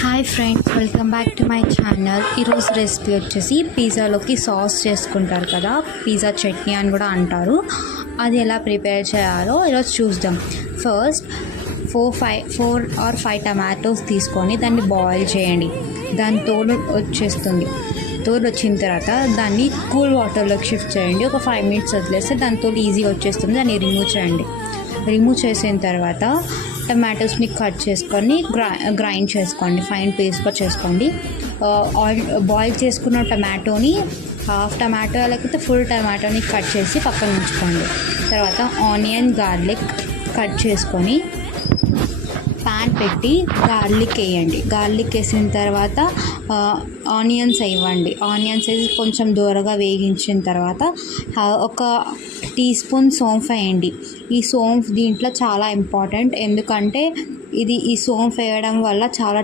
Hi friends, welcome back to my channel. ఈరోజు recipe వచ్చేసి పిజ్జాలోకి sauce చేసుకుంటారు కదా, పిజ్జా చట్నీ అని కూడా అంటారు. అది ఎలా ప్రిపేర్ చేయాలో ఈరోజు చూద్దాం. ఫస్ట్ 4 or 5 టమాటోస్ తీసుకొని దాన్ని బాయిల్ చేయండి. దాని తోలు వచ్చేస్తుంది. తోలు వచ్చిన తర్వాత దాన్ని కూల్ వాటర్లోకి షిఫ్ట్ చేయండి. ఒక 5 minutes వదిలేస్తే దాని తోలు ఈజీగా వచ్చేస్తుంది. దాన్ని రిమూవ్ చేయండి. రిమూవ్ చేసిన తర్వాత టమాటోస్ని కట్ చేసుకొని గ్రైండ్ చేసుకోండి, ఫైన్ పేస్ట్గా చేసుకోండి. బాయిల్ చేసుకున్న టమాటోని హాఫ్ టమాటో లేకపోతే ఫుల్ టమాటోని కట్ చేసి పక్కన ఉంచుకోండి. తర్వాత ఆనియన్, గార్లిక్ కట్ చేసుకొని ప్యాన్ పెట్టి గార్లిక్ వేయండి. గార్లిక్ వేసిన తర్వాత ఆనియన్స్ వేయండి. ఆనియన్స్ వేసి కొంచెం దూరగా వేగించిన తర్వాత ఒక టీస్పూన్ సోంఫ్ వేయండి. ఈ సోంఫ్ దీంట్లో చాలా ఇంపార్టెంట్, ఎందుకంటే ఈ సోంఫ్ వేయడం వల్ల చాలా